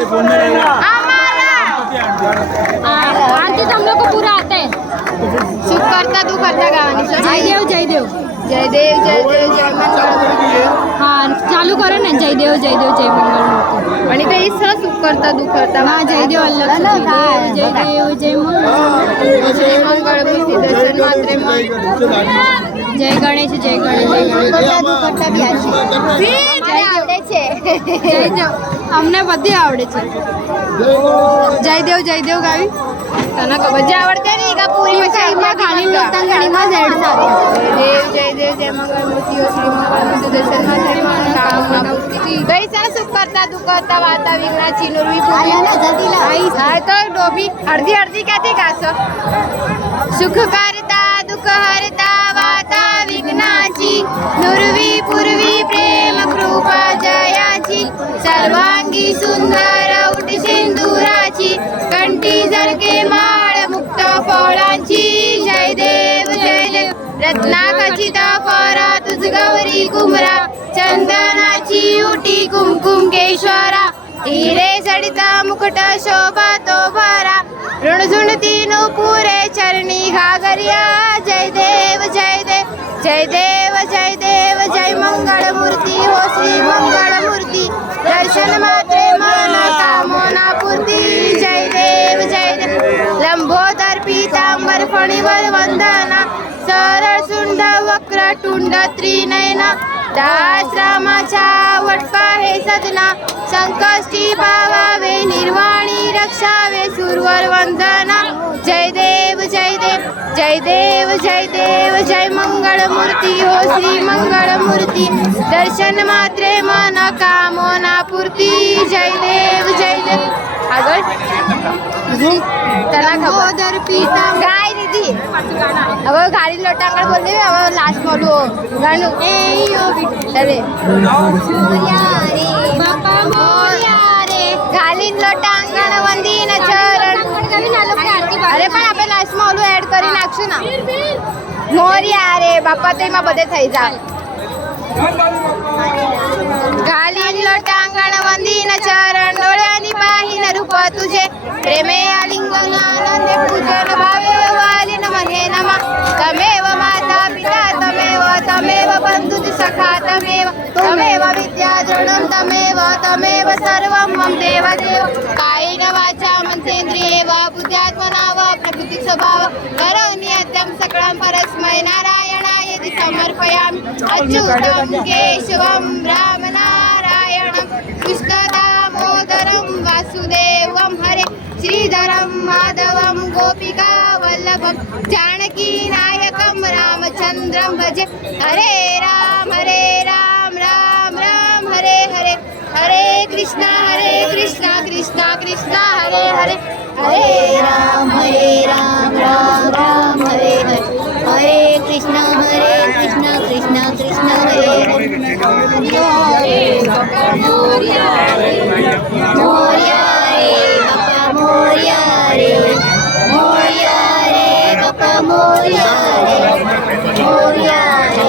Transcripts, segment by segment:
आरती तो हम लोग को पूरा आता है। सुख करता दुख करता गावानी जय देव जय देव जय देव जय देव जय मंगल। हाँ चालू करो ना जय देव जय मंगल मूर्ती आणि ते इसं सुख करता दुख करता हाँ जय देव अल्लाह जय देव जय मंगल जय मंगल मूर्ती दर्शन मात्रे जय गणेश जय गणेश जय गणेश जय देव અમને બધી આવડે છે જય દેવ ગાવી તને ખબર જે આવડતે નહીં કા પૂરી માં ખાલી લોટાંગણીમાં ઝેડ સારી જય દેવ જય મંગલ મૂર્તિઓ શ્રી મંગલ મૂર્તિ દર્શન માત્રે કામના મૂર્તિ ગઈ સા સુખ કરતા દુઃખ કરતા વાતા વિઘ્નાચી નુરવી પૂરી હા તો ડોબી અડધી અડધી ક્યાંથી ગાશો સુખ કરતા દુઃખ હરતા વાતા વિઘ્નાચી નુરવી પૂર્વી પ્રેમ કૃપા જયાચી सर्वांगी सुंदर उठ सिंदुराची कंठी झळके माळ मुक्त फळांची जय देव रत्ना खचित फरा तुझ गौरी कुमरा चंदनाची उटी कुमकुम केशरा हिरे जडिता मुकुट शोभा तो भरा ऋणझुणती पुरे चरणी घागरिया जय देव जय देव जय देव जय देव जय मंगल मूर्ती हो श्री मंगल मूर्ती दर्शन मात्रे मन कामना पूर्ती जय देव लंबोदर पीतांबर फणीवर वंदना सरळ सुंड वक्र टुंड त्रिनयना दास रामाचा वटका हे सजना संकष्टी पावावे निर्वाणी रक्षावे सुरवर वंदना जय देव जय देव जय देव जय देव जय मंगल मूर्ती हो श्री मंगल मूर्ती दर्शन मात्रे मन कामना पूर्ती जय देव આગળ તલા ખબર ગાય દીધી હવે ગાડી લોટાંગણ બોલ દે હવે લાસ્ટ મોલું ગાનું એ ચાલે બાપા મોરિયા રે ગાલી લોટાંગણ વંદીન ચરણ અરે પણ આપણે લાસ્ટમાં ઓલું એડ કરી નાખશું ને મોરિયા રે બાપા તો એમાં બધે થઈ જાય ગાલી લોટાંગણ વંદીન ચરણ ડોળ્યાની પાહીન રૂપ તુજે પ્રેમે આલિંગન આનંદે પૂજન ભાવે વાલિન મને નમઃ તમેવ માતા પિતા તમેવ બંધુ સખા તમેવ વિદ્યા દ્રઢં તમેવ સર્વં મમ દેવ કાયેન વાચા મનસેન્દ્રિયે વા બુદ્ધ્યાત્મના વા પ્રકૃતિ સ્વભાવ કરોમ્યત્યં સકળં પરસ્મૈ નારાયણાયેતિ સમર્પયામિ અચ્યુતં કેશવં રામ નારાયણં કૃષ્ણ दामोदरं वासुदेवं हरे श्रीधरं माधवं गोपिका वल्लभं जानकी नायकं रामचन्द्रं भजे हरे राम राम राम हरे हरे हरे कृष्णा कृष्णा कृष्णा हरे हरे हरे राम राम राम हरे हरे हरे कृष्णा कृष्णा कृष्णा हरे हरे मोरिया रे बापा मोरिया रे बापा मोरिया रे मोरिया रे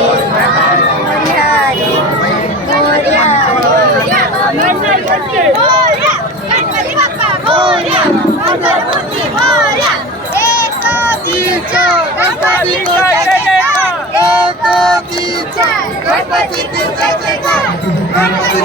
गणपति बाप्पा मोरिया गणपति मोरिया एक बीच गणपति की जयकार एक बीच गणपति की जयकार गणपति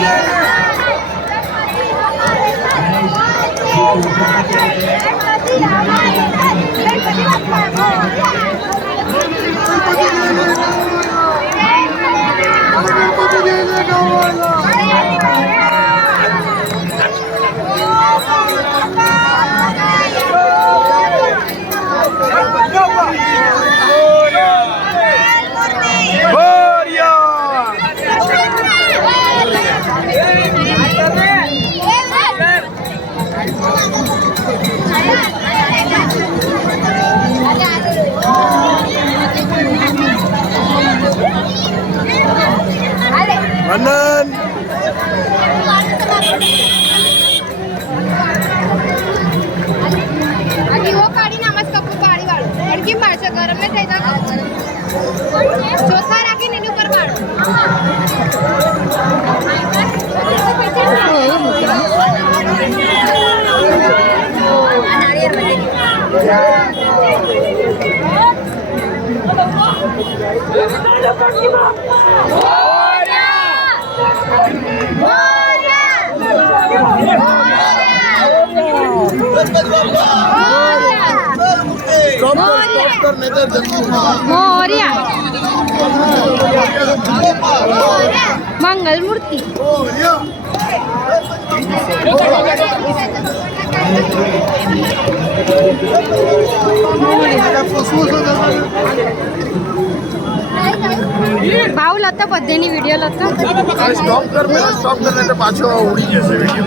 Anan. आधी वो काढी नामच कपूर पाडी वाळू आणखी माणसं गरम नाही जायचं चोथा राखी नेली पर वाळू मोरया मंगल मूर्ती ભાવ લતા બધેની વિડીયો લતા સ્ટોપ કર, સ્ટોપ કર, પાછો ઉડી જશે વિડીયો.